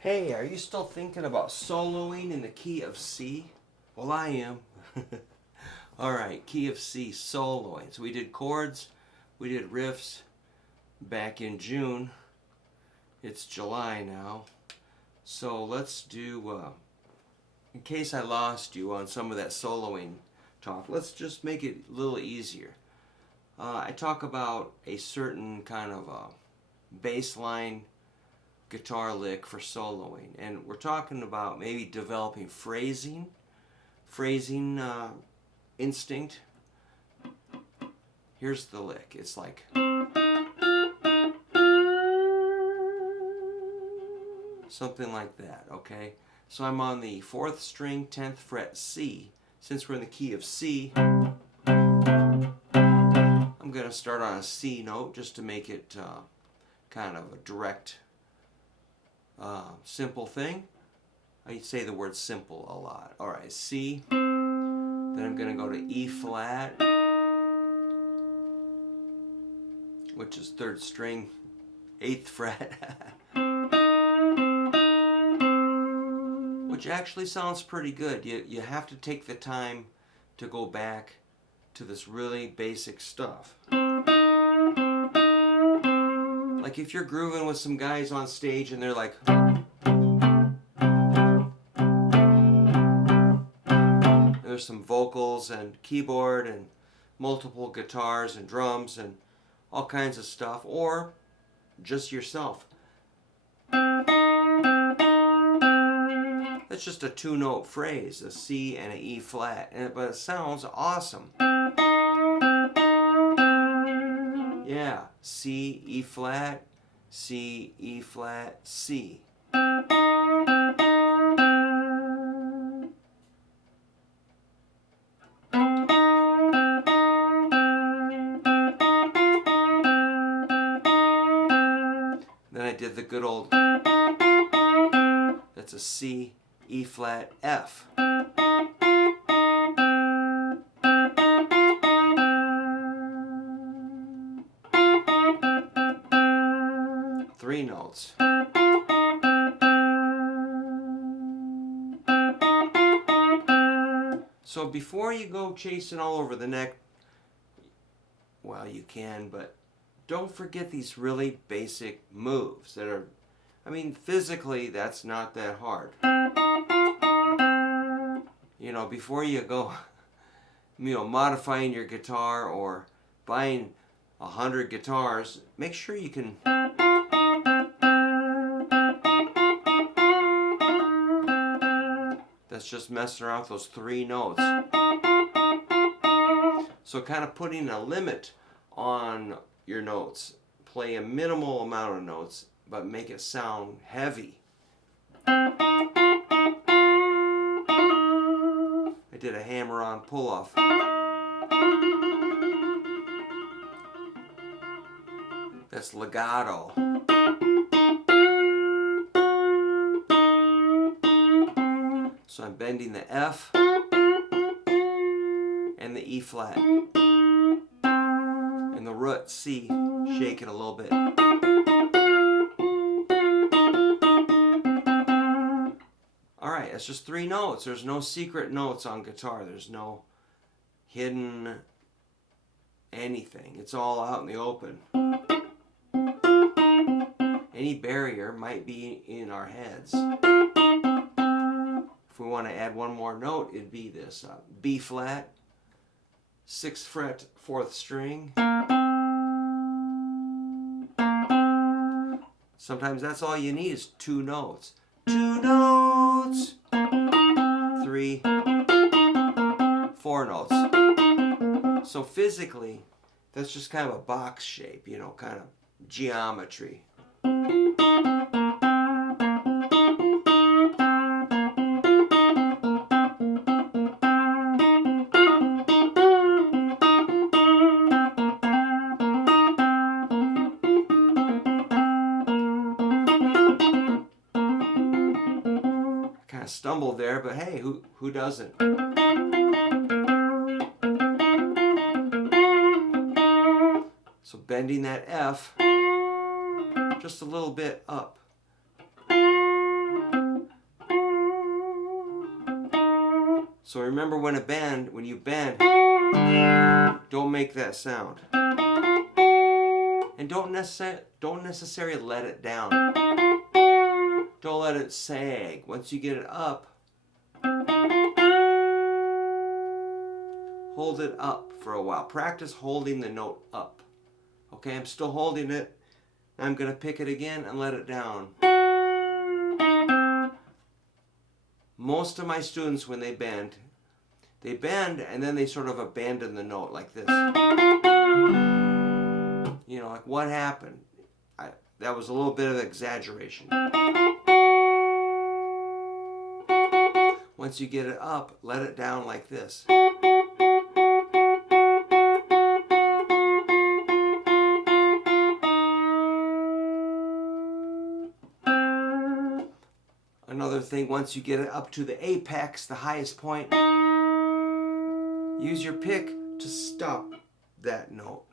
Hey, are you still thinking about soloing in the key of C? Well, I am. Alright, key of C, soloing. So we did chords, we did riffs back in June. It's July now. So let's do, in case I lost you on some of that soloing talk, let's just make it a little easier. I talk about a certain kind of bass line guitar lick for soloing, and we're talking about maybe developing phrasing instinct. Here's the lick. It's like something like that, okay? So I'm on the 4th string, 10th fret C. Since we're in the key of C, I'm going to start on a C note just to make it kind of a direct simple thing. I say the word simple a lot. Alright, C. Then I'm going to go to E flat, which is 3rd string, 8th fret. Which actually sounds pretty good. You have to take the time to go back to this really basic stuff. Like if you're grooving with some guys on stage and they're like, and there's some vocals and keyboard and multiple guitars and drums and all kinds of stuff, or just yourself. That's just a 2-note phrase, a C and an E flat, but it sounds awesome. Yeah, C, E flat, C, E flat, C. Then I did the good old, that's a C, E flat, F. 3 notes. So before you go chasing all over the neck, well, you can, but don't forget these really basic moves that are, I mean, physically, that's not that hard. You know, before you go, modifying your guitar or buying 100 guitars, make sure you can that's just messing around with those 3 notes. So kind of putting a limit on your notes. Play a minimal amount of notes, but make it sound heavy. I did a hammer-on pull-off. That's legato. So I'm bending the F and the E flat. And the root C, shake it a little bit. Alright, it's just 3 notes. There's no secret notes on guitar. There's no hidden anything. It's all out in the open. Any barrier might be in our heads. If we want to add one more note, it'd be this B flat, 6th fret, 4th string. Sometimes that's all you need is 2 notes. 2 notes, 3, 4 notes. So physically, that's just kind of a box shape, kind of geometry. Stumbled there, but hey, who doesn't? So bending that F just a little bit up. And So remember when you bend, don't make that sound. And don't necessarily let it down. Don't let it sag. Once you get it up, hold it up for a while. Practice holding the note up. Okay, I'm still holding it. I'm going to pick it again and let it down. Most of my students, when they bend and then they sort of abandon the note like this. You know, like what happened? That was a little bit of exaggeration. Once you get it up, let it down like this. Another thing, once you get it up to the apex, the highest point, use your pick to stop that note.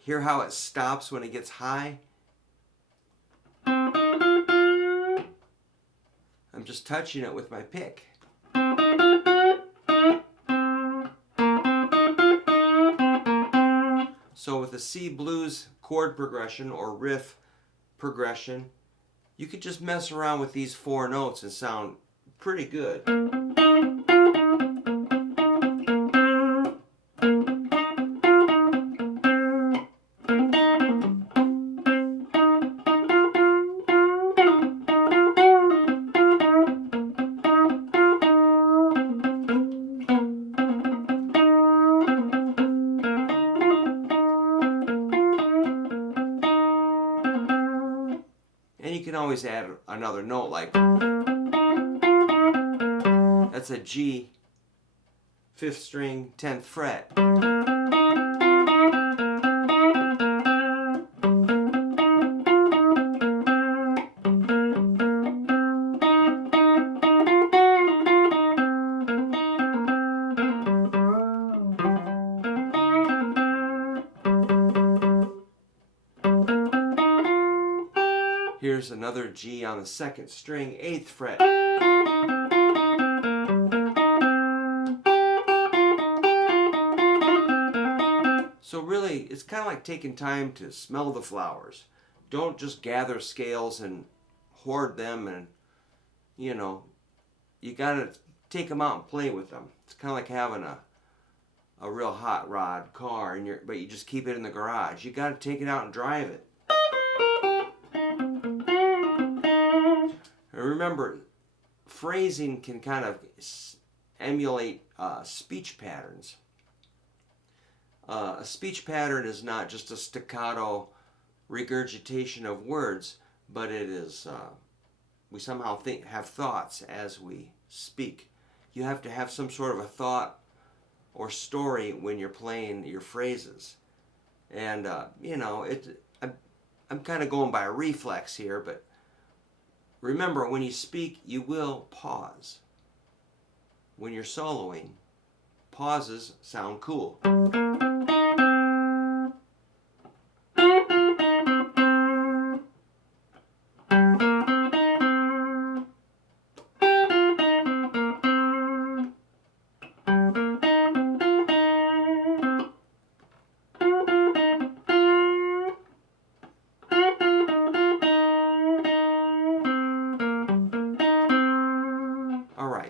Hear how it stops when it gets high? I'm just touching it with my pick. So with the C blues chord progression or riff progression, you could just mess around with these 4 notes and sound pretty good. And you can always add another note, like that's a G, 5th string, 10th fret. Here's another G on the 2nd string, 8th fret. So really, it's kind of like taking time to smell the flowers. Don't just gather scales and hoard them, and you know, you gotta take them out and play with them. It's kind of like having a real hot rod car, but you just keep it in the garage. You gotta take it out and drive it. And remember, phrasing can kind of emulate speech patterns. A speech pattern is not just a staccato regurgitation of words, but it is, we somehow have thoughts as we speak. You have to have some sort of a thought or story when you're playing your phrases. And, you know, I'm kind of going by reflex here, but remember, when you speak, you will pause. When you're soloing, pauses sound cool.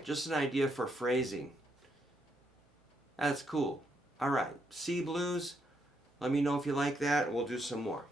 Just an idea for phrasing. That's cool. All right, C blues. Let me know if you like that, and we'll do some more.